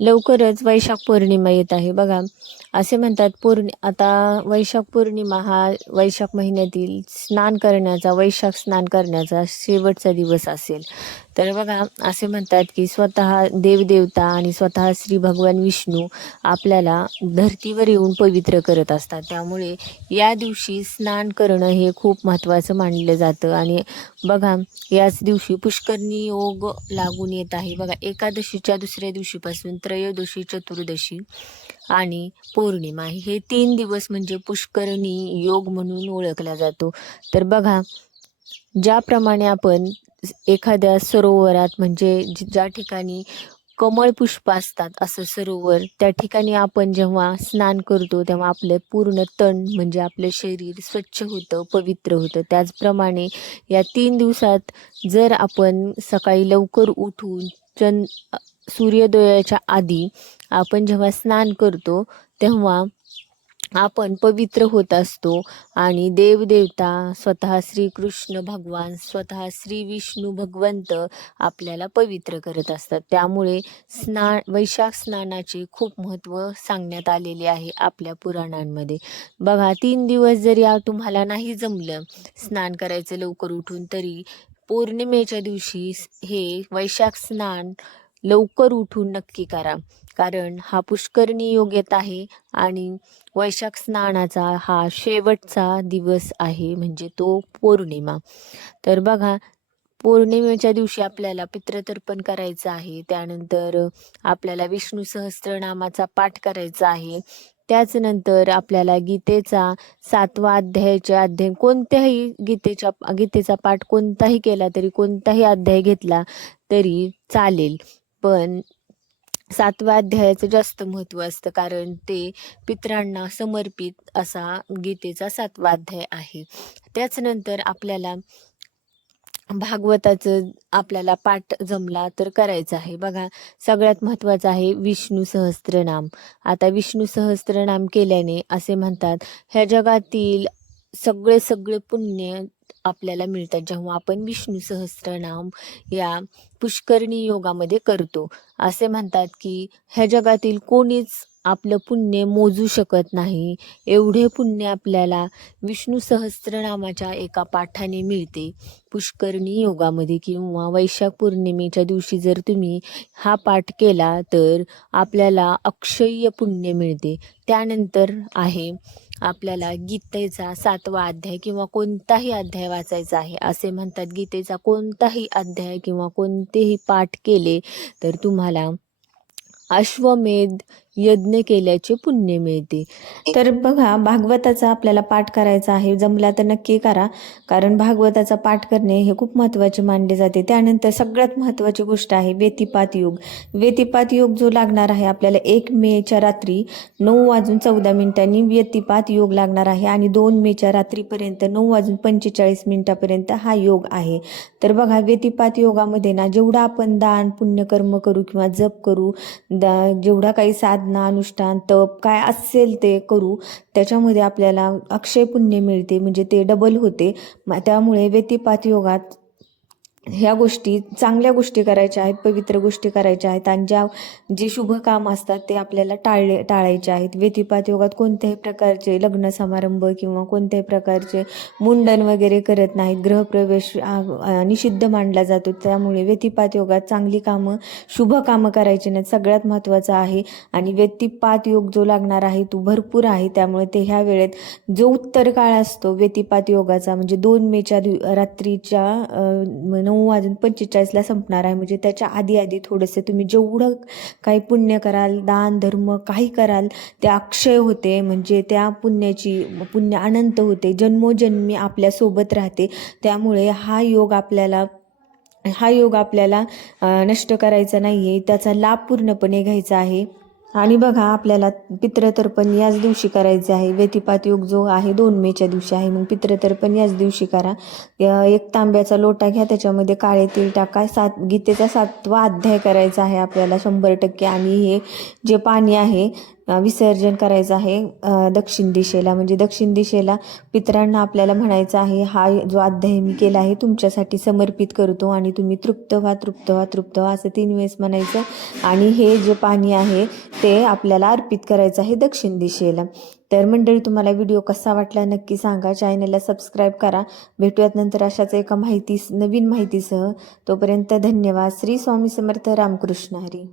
लवकरच वैशाख पौर्णिमा येत आहे बघा. असे म्हणतात आता वैशाख पौर्णिमा हा वैशाख महिन्यातील वैशाख स्नान करण्याचा शेवटचा दिवस असेल. तर बघा असे म्हणतात की स्वतः देवदेवता आणि स्वतः श्री भगवान विष्णू आपल्याला धर्तीवर येऊन पवित्र करत असतात. त्यामुळे या दिवशी स्नान करणं हे खूप महत्त्वाचं मानलं जातं. आणि बघा याच दिवशी पुष्करणी योग लागून येत आहे बघा. एकादशीच्या दुसऱ्या दिवशीपासून त्रयोदशी, चतुर्दशी आणि पौर्णिमा हे 3 दिवस म्हणजे पुष्करणी योग म्हणून ओळखला जातो. तर बघा ज्याप्रमाणे आपण एखाद्या सरोवरात म्हणजे ज्या ठिकाणी कमळ पुष्प असतात असं सरोवर, त्या ठिकाणी आपण जेव्हा स्नान करतो तेव्हा आपलं पूर्ण तन म्हणजे आपलं शरीर स्वच्छ होतं, पवित्र होतं. त्याचप्रमाणे या 3 दिवसात जर आपण सकाळी लवकर उठून सूर्योदयाच्या आधी आपण जेव्हा स्नान करतो तेव्हा आपण पवित्र होत असतो आणि देवदेवता स्वतः श्रीकृष्ण भगवान, स्वतः श्री विष्णू भगवंत आपल्याला पवित्र करत असतात. त्यामुळे वैशाख स्नानाचे खूप महत्त्व सांगण्यात आलेले आहे आपल्या पुराणांमध्ये. बघा 3 दिवस जरी तुम्हाला नाही जमलं स्नान करायचं लवकर उठून, तरी पौर्णिमेच्या दिवशी हे वैशाख स्नान लवकर उठून नक्की करा. कारण हा पुष्करणी योग येत आहे आणि वैशाख स्नानाचा हा शेवटचा दिवस आहे म्हणजे तो पौर्णिमा. तर बघा पौर्णिमेच्या दिवशी आपल्याला पितृतर्पण करायचं आहे. त्यानंतर आपल्याला विष्णू सहस्त्रनामाचा पाठ करायचा आहे. त्याचनंतर आपल्याला गीतेचा 7वा अध्याय कोणत्याही गीतेचा पाठ कोणताही केला तरी, कोणताही अध्याय घेतला तरी चालेल. पण 7व्या अध्यायाचं जास्त महत्त्व असतं कारण ते पितरांना समर्पित असा गीतेचा 7वा अध्याय आहे. त्याचनंतर आपल्याला भागवताचं पाठ जमला तर करायचं आहे. बघा सगळ्यात महत्त्वाचं आहे विष्णू सहस्त्रनाम. आता विष्णू सहस्त्रनाम केल्याने असे म्हणतात ह्या जगातील सगळे पुण्य आपल्याला मिळतात जेव्हा आपण विष्णू सहस्त्रनाम या पुष्करणी योगामध्ये करतो. असे म्हणतात की ह्या जगातील कोणीच आपलं पुण्य मोजू शकत नाही, एवढे पुण्य आपल्याला विष्णू सहस्त्रनामाच्या एका पाठाने मिळते पुष्करणी योगामध्ये. किंवा वैशाख पौर्णिमेच्या दिवशी जर तुम्ही हा पाठ केला तर आपल्याला अक्षय्य पुण्य मिळते. त्यानंतर आहे आपल्याला गीतेचा 7वा अध्याय किंवा कोणताही अध्याय वाचायचा आहे. असे म्हणतात गीतेचा कोणताही अध्याय किंवा कोणतेही पाठ केले तर तुम्हाला अश्वमेध यज्ञ केल्याचे पुण्य मिळते. तर बघा भागवताचा आपल्याला पाठ करायचा आहे. जमला तर नक्की करा, कारण भागवताचा पाठ करणे हे खूप महत्त्वाचे मानले जाते. त्यानंतर सगळ्यात महत्त्वाची गोष्ट आहे व्यतिपात योग. व्यतिपात योग जो लागणार आहे आपल्याला 1 मेच्या रात्री 9:14 व्यतिपात योग लागणार आहे आणि 2 मेच्या रात्रीपर्यंत 9:45 हा योग आहे. तर बघा व्यतिपात योगामध्ये ना जेवढा आपण दान पुण्यकर्म करू किंवा जप करू, जेवढा काही साधना अनुष्ठान तप काय असेल ते करू, त्याच्यामध्ये आपल्याला अक्षय पुण्य मिळते म्हणजे ते डबल होते. त्यामुळे व्यतिपात योगात ह्या गोष्टी चांगल्या गोष्टी करायच्या आहेत, पवित्र गोष्टी करायच्या आहेत आणि जे शुभ काम असतात ते आपल्याला टाळायचे आहेत. व्यतिपात योगात कोणत्याही प्रकारचे लग्न समारंभ किंवा कोणत्याही प्रकारचे मुंडन वगैरे करत नाहीत. गृहप्रवेश निषिद्ध मानला जातो. त्यामुळे व्यतिपात योगात चांगली कामं शुभ कामं करायची नाहीत, सगळ्यात महत्त्वाचं आहे. आणि व्यतिपात योग जो लागणार आहे तो भरपूर आहे. त्यामुळे ते ह्या वेळेत जो उत्तर काळ असतो व्यतिपात योगाचा म्हणजे 2 मेच्या रात्रीच्या 9:45 संपणार आहे. म्हणजे त्याच्या आधी थोडंसं तुम्ही जेवढं काही पुण्य कराल, दान धर्म काही कराल ते अक्षय होते. म्हणजे त्या पुण्य अनंत होते, जन्मोजन्मी आपल्यासोबत राहते. त्यामुळे हा योग आपल्याला नष्ट करायचा नाही आहे, त्याचा लाभ पूर्णपणे घ्यायचा आहे. आणि बघा आपल्याला पितृतर्पण याच दिवशी करायचे आहे. व्यतिपात योग जो आहे 2 मेच्या दिवशी आहे, मग पितृतर्पण याच दिवशी करा. 1 तांब्याचा लोटा घ्या, त्याच्यामध्ये काळे तेल टाका. गीतेचा 7वा अध्याय करायचा आहे आपल्याला 100%. आणि हे जे पाणी आहे विसर्जन करायचं आहे दक्षिण दिशेला. म्हणजे दक्षिण दिशेला पितरांना आपल्याला म्हणायचं आहे, हा जो अध्याय मी केला आहे तुमच्यासाठी समर्पित करतो आणि तुम्ही तृप्त व्हा, तृप्त व्हा, तृप्त व्हा असं 3 वेळेस म्हणायचं. आणि हे जे पाणी आहे ते आपल्याला अर्पित करायचं आहे दक्षिण दिशेला. तर मंडळी, तुम्हाला व्हिडिओ कसा वाटला नक्की सांगा. चॅनलला सबस्क्राईब करा. भेटूयात नंतर अशाच एका नवीन माहितीसह. तोपर्यंत धन्यवाद. श्री स्वामी समर्थ. रामकृष्ण हरी.